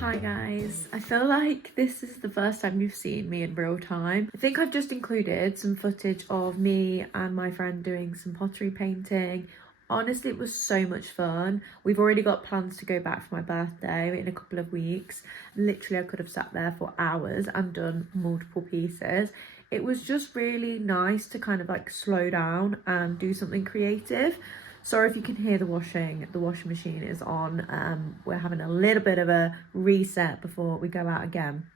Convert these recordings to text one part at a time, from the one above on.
Hi guys, I feel like this is the first time you've seen me in real time. I think I've just included some footage of me and my friend doing some pottery painting. Honestly, it was so much fun. We've already got plans to go back for my birthday in a couple of weeks. Literally, I could have sat there for hours and done multiple pieces. It was just really nice to kind of like slow down and do something creative. Sorry if you can hear the washing machine is on. We're having a little bit of a reset before we go out again.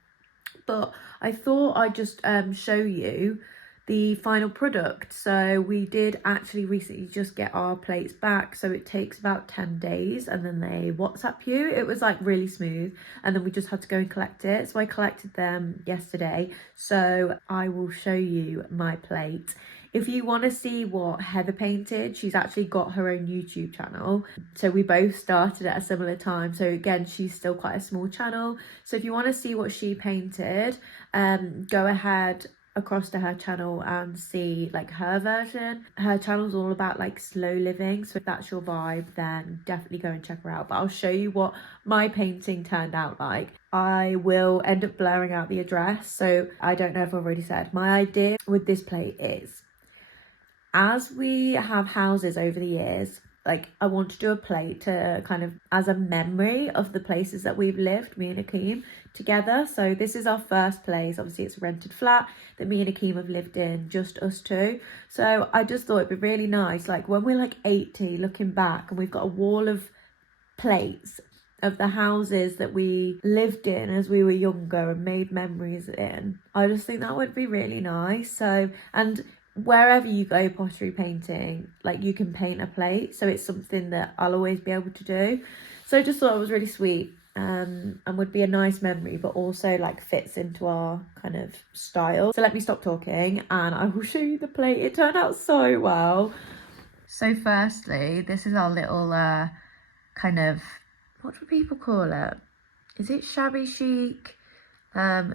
But I thought I'd just show you the final product. So we did actually recently just get our plates back, so it takes about 10 days and then they WhatsApp you. It was like really smooth, and then we just had to go and collect it. So I collected them yesterday, so I will show you my plate. If you want to see what Heather painted, she's actually got her own YouTube channel. So we both started at a similar time. So again, she's still quite a small channel. So if you want to see what she painted, go ahead across to her channel and see like her version. Her channel's all about like slow living, so if that's your vibe, then definitely go and check her out. But I'll show you what my painting turned out like. I will end up blurring out the address, so I don't know if I've already said. My idea with this plate is, as we have houses over the years, like I want to do a plate to kind of as a memory of the places that we've lived, me and Akeem together. So this is our first place. Obviously it's a rented flat that me and Akeem have lived in, just us two. So I just thought it'd be really nice, like when we're like 80 looking back and we've got a wall of plates of the houses that we lived in as we were younger and made memories in. I just think that would be really nice. So, and wherever you go pottery painting, like you can paint a plate, so it's something that I'll always be able to do. So I just thought it was really sweet, and would be a nice memory, but also like fits into our kind of style. So let me stop talking and I will show you the plate. It turned out so well. So firstly, this is our little kind of, what do people call it? Is it shabby chic?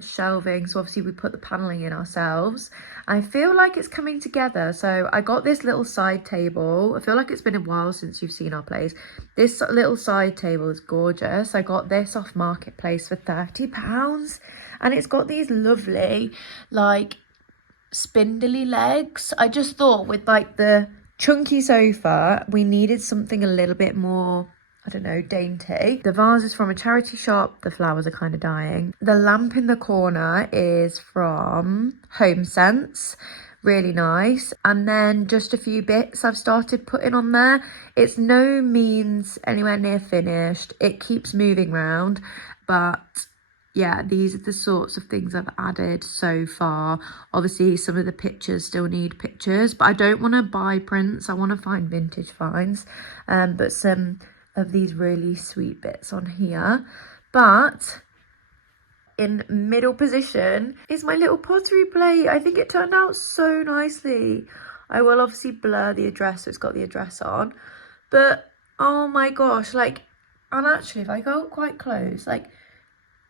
Shelving. So obviously we put the paneling in ourselves. I feel like it's coming together. So I got this little side table. I feel like it's been a while since you've seen our place. This little side table is gorgeous. I got this off Marketplace for £30, and it's got these lovely like spindly legs. I just thought with like the chunky sofa, we needed something a little bit more, I don't know, dainty. The vase is from a charity shop. The flowers are kind of dying. The lamp in the corner is from Home Sense. Really nice. And then just a few bits I've started putting on there. It's no means anywhere near finished. It keeps moving around, but yeah, these are the sorts of things I've added so far. Obviously, some of the pictures still need pictures, but I don't want to buy prints. I want to find vintage finds. But some of these really sweet bits on here. But in middle position is my little pottery plate. I think it turned out so nicely. I will obviously blur the address, so it's got the address on, but oh my gosh, like, and actually if I go quite close, like,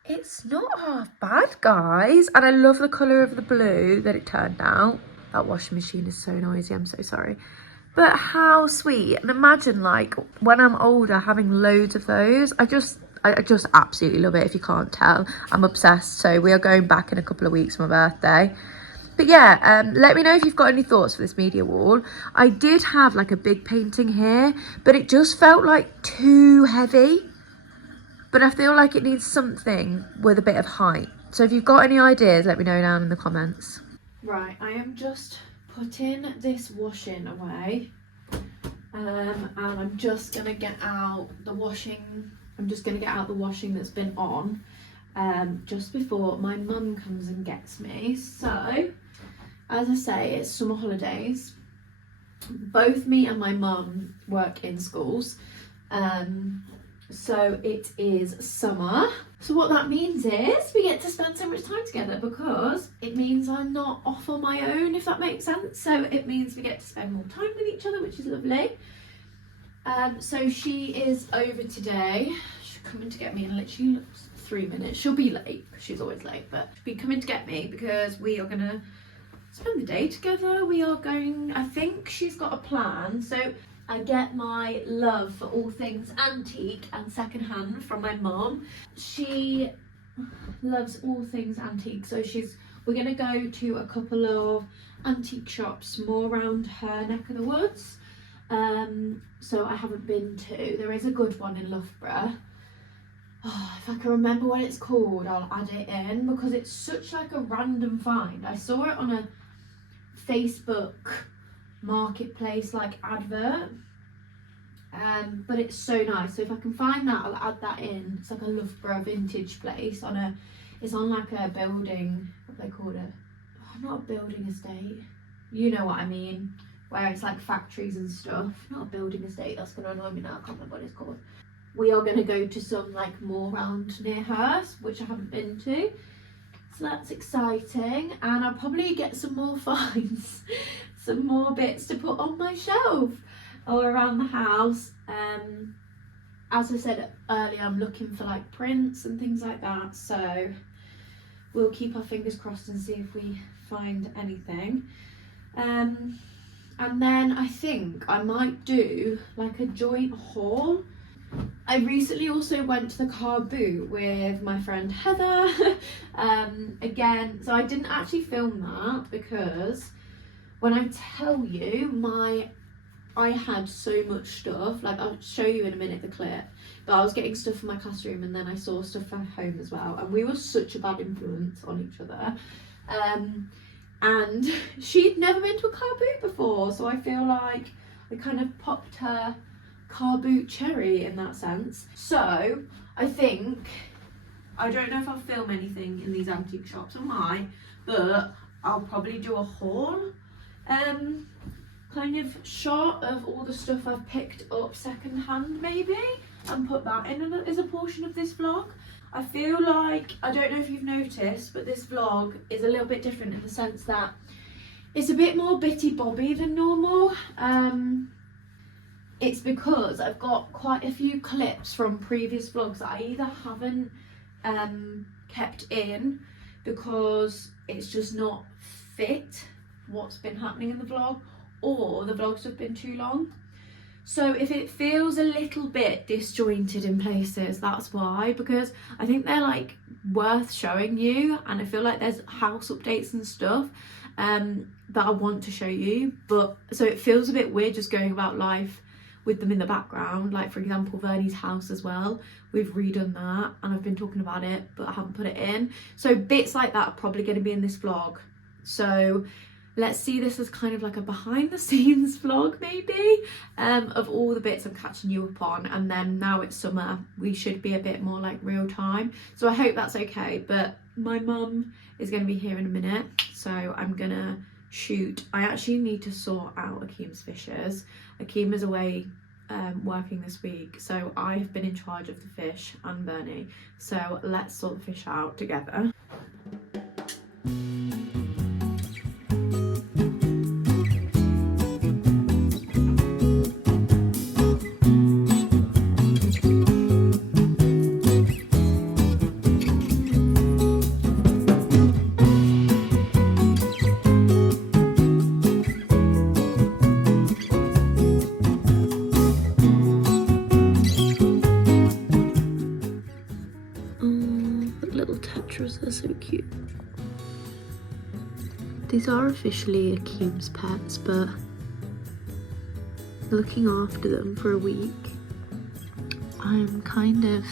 it's not half bad, guys. And I love the colour of the blue that it turned out. That washing machine is so noisy, I'm so sorry. But how sweet. And imagine like when I'm older having loads of those. I just absolutely love it. If you can't tell, I'm obsessed. So we are going back in a couple of weeks for my birthday. But yeah, let me know if you've got any thoughts for this media wall. I did have like a big painting here, but it just felt like too heavy. But I feel like it needs something with a bit of height. So if you've got any ideas, let me know down in the comments. Right, I am just putting this washing away, and I'm just gonna get out the washing. I'm just gonna get out the washing that's been on just before my mum comes and gets me. So as I say, it's summer holidays. Both me and my mum work in schools, so it is summer. So what that means is we get to spend so much time together, because it means I'm not off on my own, if that makes sense. So it means we get to spend more time with each other, which is lovely. So she is over today. She's coming to get me in literally 3 minutes. She'll be late, because she's always late, but she'll be coming to get me because we are gonna spend the day together. We are going, I think she's got a plan. So I get my love for all things antique and secondhand from my mum. She loves all things antique, so we're gonna go to a couple of antique shops more around her neck of the woods. So I haven't been to. There is a good one in Loughborough. Oh, if I can remember what it's called, I'll add it in, because it's such like a random find. I saw it on a Facebook marketplace like advert, but it's so nice. So if I can find that, I'll add that in. It's like a Loughborough vintage place it's on like a building, what they call it, not a building estate, you know what I mean, where it's like factories and stuff. Not a building estate, that's gonna annoy me now, I can't remember what it's called. We are gonna go to some like more round near her, which I haven't been to, so that's exciting. And I'll probably get some more finds, some more bits to put on my shelf all around the house. As I said earlier, I'm looking for like prints and things like that, so we'll keep our fingers crossed and see if we find anything. And then I think I might do like a joint haul. I recently also went to the car boot with my friend Heather. Again, so I didn't actually film that because when I tell you, I had so much stuff. Like, I'll show you in a minute the clip, but I was getting stuff for my classroom and then I saw stuff for home as well, and we were such a bad influence on each other. And she'd never been to a car boot before, so I feel like I kind of popped her car boot cherry in that sense. So I think, I don't know if I'll film anything in these antique shops, I might, but I'll probably do a haul, kind of shot of all the stuff I've picked up second hand maybe, and put that in as a portion of this vlog. I feel like, I don't know if you've noticed, but this vlog is a little bit different in the sense that it's a bit more bitty bobby than normal. It's because I've got quite a few clips from previous vlogs that I either haven't kept in because it's just not fit what's been happening in the vlog, or the vlogs have been too long. So if it feels a little bit disjointed in places, that's why, because I think they're like worth showing you, and I feel like there's house updates and stuff that I want to show you, but so it feels a bit weird just going about life with them in the background. Like, for example, Vernie's house as well, we've redone that and I've been talking about it but I haven't put it in, so bits like that are probably going to be in this vlog. So let's see this as kind of like a behind the scenes vlog maybe, of all the bits I'm catching you up on, and then now it's summer we should be a bit more like real time, so I hope that's okay. But my mum is going to be here in a minute, so I'm gonna shoot. I actually need to sort out Akeem's fishes. Akeem is away working this week, so I've been in charge of the fish and Bernie, so let's sort the fish out together. They're so cute. These are officially Akeem's pets, but looking after them for a week, I'm kind of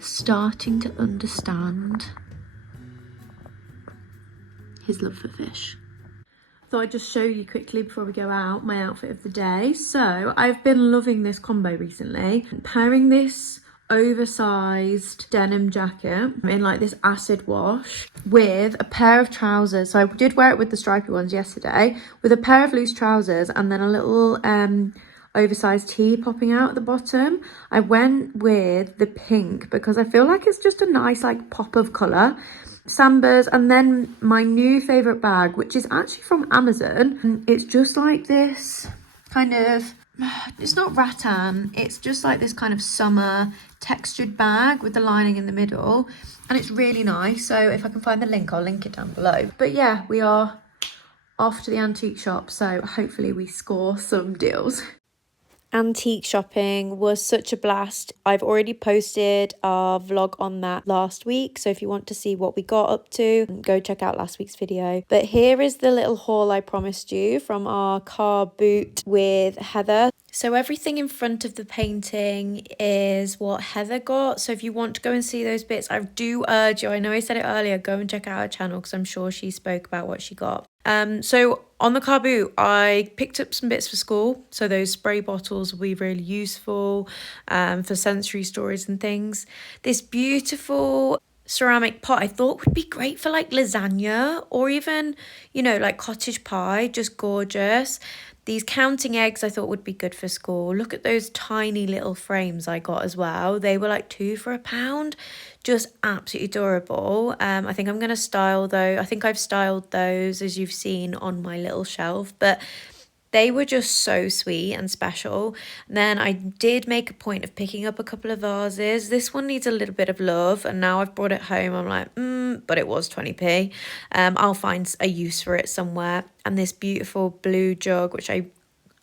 starting to understand his love for fish. Thought I'd just show you quickly before we go out my outfit of the day. So I've been loving this combo recently, pairing this oversized denim jacket in like this acid wash with a pair of trousers. So I did wear it with the stripy ones yesterday, with a pair of loose trousers and then a little oversized tee popping out at the bottom. I went with the pink because I feel like it's just a nice like pop of color. Sambas, and then my new favorite bag, which is actually from Amazon. It's just like this kind of, it's not rattan, it's just like this kind of summer textured bag with the lining in the middle, and it's really nice. So if I can find the link, I'll link it down below. But yeah, we are off to the antique shop, so hopefully we score some deals. Antique shopping was such a blast. I've already posted our vlog on that last week, so if you want to see what we got up to, go check out last week's video. But here is the little haul I promised you from our car boot with Heather. So everything in front of the painting is what Heather got. So if you want to go and see those bits, I do urge you, I know I said it earlier, go and check out her channel because I'm sure she spoke about what she got. So on the car boot, I picked up some bits for school. So those spray bottles will be really useful for sensory stories and things. This beautiful ceramic pot I thought would be great for like lasagna or even, you know, like cottage pie, just gorgeous. These counting eggs I thought would be good for school. Look at those tiny little frames I got as well. They were like £2 for £1. Just absolutely adorable. I think I'm going to style though. I think I've styled those as you've seen on my little shelf. But they were just so sweet and special. And then I did make a point of picking up a couple of vases. This one needs a little bit of love, and now I've brought it home. I'm like, but it was 20p. I'll find a use for it somewhere. And this beautiful blue jug, which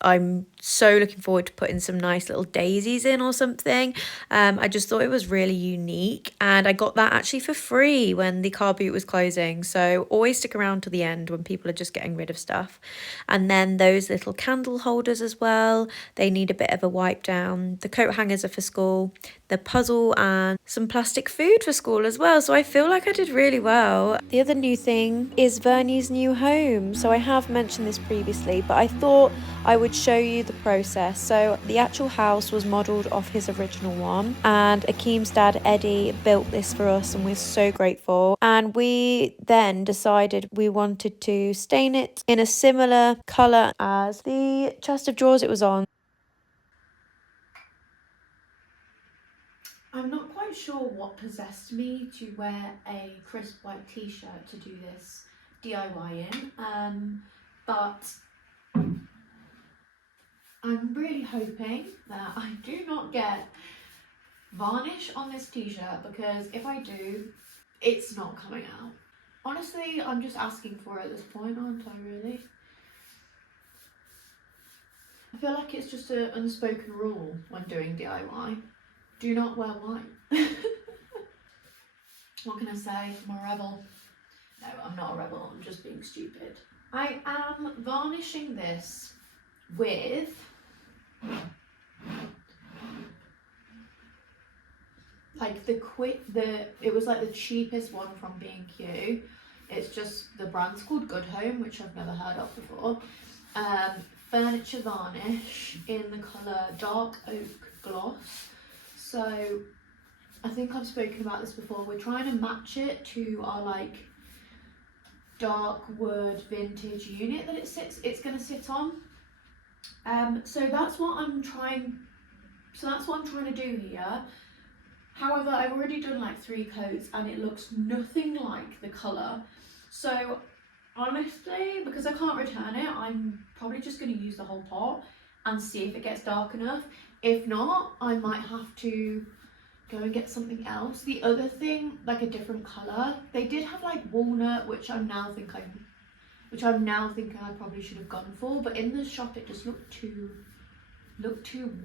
I'm so looking forward to putting some nice little daisies in or something. I just thought it was really unique, and I got that actually for free when the car boot was closing, so always stick around to the end when people are just getting rid of stuff. And then those little candle holders as well, they need a bit of a wipe down. The coat hangers are for school, the puzzle, and some plastic food for school as well, so I feel like I did really well. The other new thing is Vernie's new home. So I have mentioned this previously, but I thought I would show you the process. So the actual house was modelled off his original one, and Akeem's dad Eddie built this for us, and we're so grateful. And we then decided we wanted to stain it in a similar colour as the chest of drawers it was on. I'm not quite sure what possessed me to wear a crisp white t-shirt to do this DIY in, but I'm really hoping that I do not get varnish on this t-shirt, because if I do, it's not coming out. Honestly, I'm just asking for it at this point, aren't I, really? I feel like it's just an unspoken rule when doing DIY. Do not wear white. What can I say? I'm a rebel. No, I'm not a rebel, I'm just being stupid. I am varnishing this with like it was like the cheapest one from B&Q. It's just, the brand's called Good Home, which I've never heard of before. Furniture varnish in the colour Dark Oak Gloss. So I think I've spoken about this before. We're trying to match it to our like dark wood vintage unit that it's going to sit on. So that's what I'm trying to do here. However, I've already done like 3 coats and it looks nothing like the colour. So honestly, because I can't return it, I'm probably just going to use the whole pot and see if it gets dark enough. If not, I might have to go and get something else. The other thing, like a different colour, they did have like walnut, which I'm now thinking I probably should have gone for, but in the shop it just looked too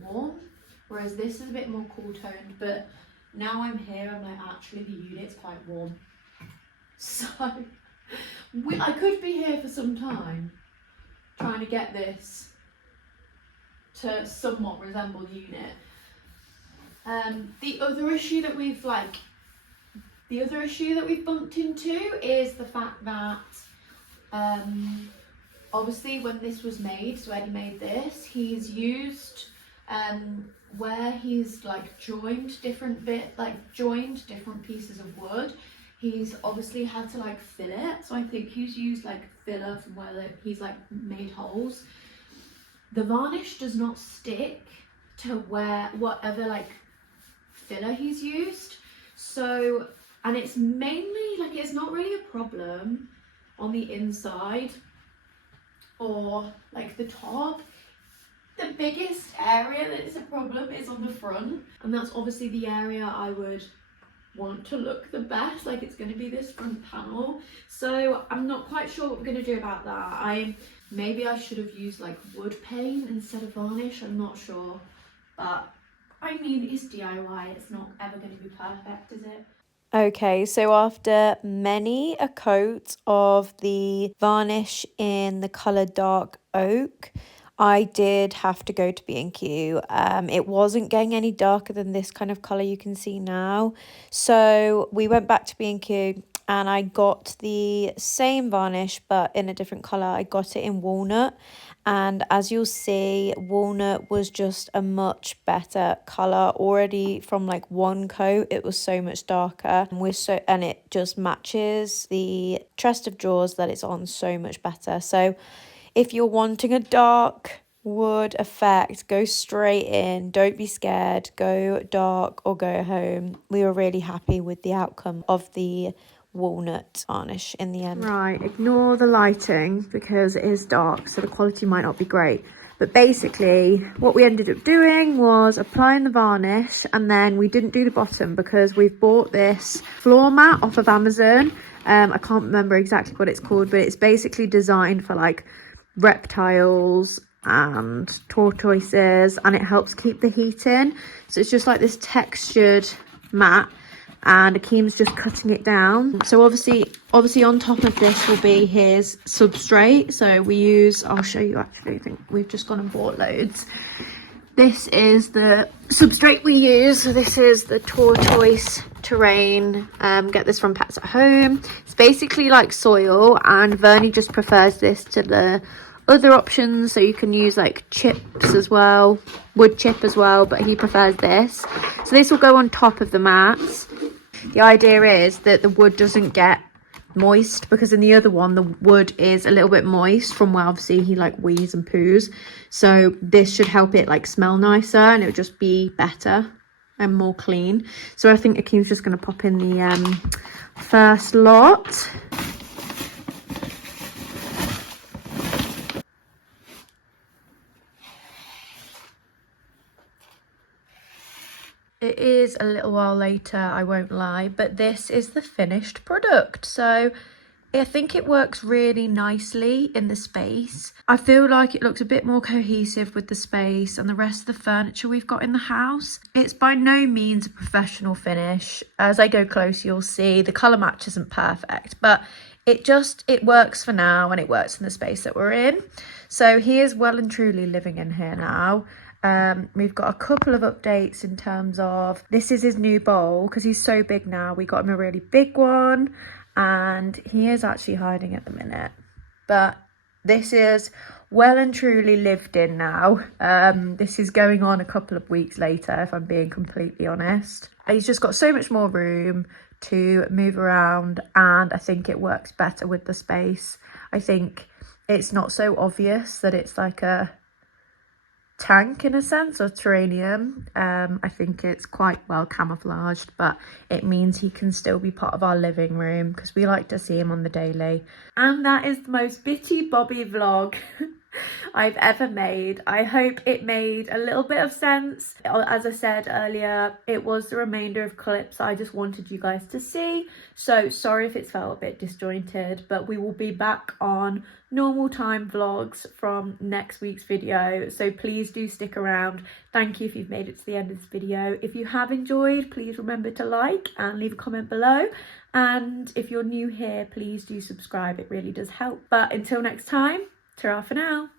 warm, whereas this is a bit more cool toned. But now I'm here, I'm like, actually the unit's quite warm, so I could be here for some time trying to get this to somewhat resemble the unit. The other issue that we've bumped into is the fact that obviously when this was made, so Eddie made this, he's used where he's like joined different pieces of wood, he's obviously had to like fill it. So I think he's used like filler from where he's like made holes. The varnish does not stick to whatever like filler he's used. So, and it's mainly like, it's not really a problem on the inside or like the top. The biggest area that is a problem is on the front, and that's obviously the area I would want to look the best, like it's going to be this front panel. So I'm not quite sure what we're going to do about that. Maybe I should have used like wood paint instead of varnish, I'm not sure, but I mean, it's DIY, it's not ever going to be perfect, is it? Okay, so after many a coat of the varnish in the colour dark oak, I did have to go to B&Q. It wasn't getting any darker than this kind of colour you can see now. So we went back to B&Q and I got the same varnish but in a different colour. I got it in walnut, and as you'll see, walnut was just a much better colour already from like one coat. It was so much darker, and it just matches the chest of drawers that it's on so much better. So if you're wanting a dark wood effect, go straight in, don't be scared, go dark or go home. We were really happy with the outcome of the walnut varnish in the end. Right, ignore the lighting because it is dark, so the quality might not be great. But basically, what we ended up doing was applying the varnish, and then we didn't do the bottom because we've bought this floor mat off of Amazon. I can't remember exactly what it's called, but it's basically designed for like reptiles and tortoises, and it helps keep the heat in. So it's just like this textured mat, and Akeem's just cutting it down. So obviously on top of this will be his substrate. So we use, I'll show you actually, I think we've just gone and bought loads. This is the substrate we use. So this is the tortoise terrain. Get this from Pets at Home. It's basically like soil, and Vernie just prefers this to the other options. So you can use like chips as well, wood chip as well, but he prefers this. So this will go on top of the mats. The idea is that the wood doesn't get moist, because in the other one the wood is a little bit moist from where obviously he like wheezes and poos. So this should help it like smell nicer, and it'll just be better and more clean. So I think Akeem's just going to pop in the first lot. It is a little while later, I won't lie, but this is the finished product. So I think it works really nicely in the space. I feel like it looks a bit more cohesive with the space and the rest of the furniture we've got in the house. It's by no means a professional finish. As I go close, you'll see the colour match isn't perfect, but it works for now, and it works in the space that we're in. So he is well and truly living in here now. We've got a couple of updates in terms of, this is his new bowl because he's so big now. We got him a really big one, and he is actually hiding at the minute, but this is well and truly lived in now. This is going on a couple of weeks later, if I'm being completely honest. He's just got so much more room to move around, and I think it works better with the space. I think it's not so obvious that it's like a tank in a sense, or terrarium. I think it's quite well camouflaged, but it means he can still be part of our living room because we like to see him on the daily. And that is the most bitty Bobby vlog I've ever made. I hope it made a little bit of sense. As I said earlier, it was the remainder of clips I just wanted you guys to see, so sorry if it's felt a bit disjointed, but we will be back on normal time vlogs from next week's video, so please do stick around. Thank you if you've made it to the end of this video. If you have enjoyed, please remember to like and leave a comment below, and if you're new here, please do subscribe, it really does help. But until next time, ta-ra for now.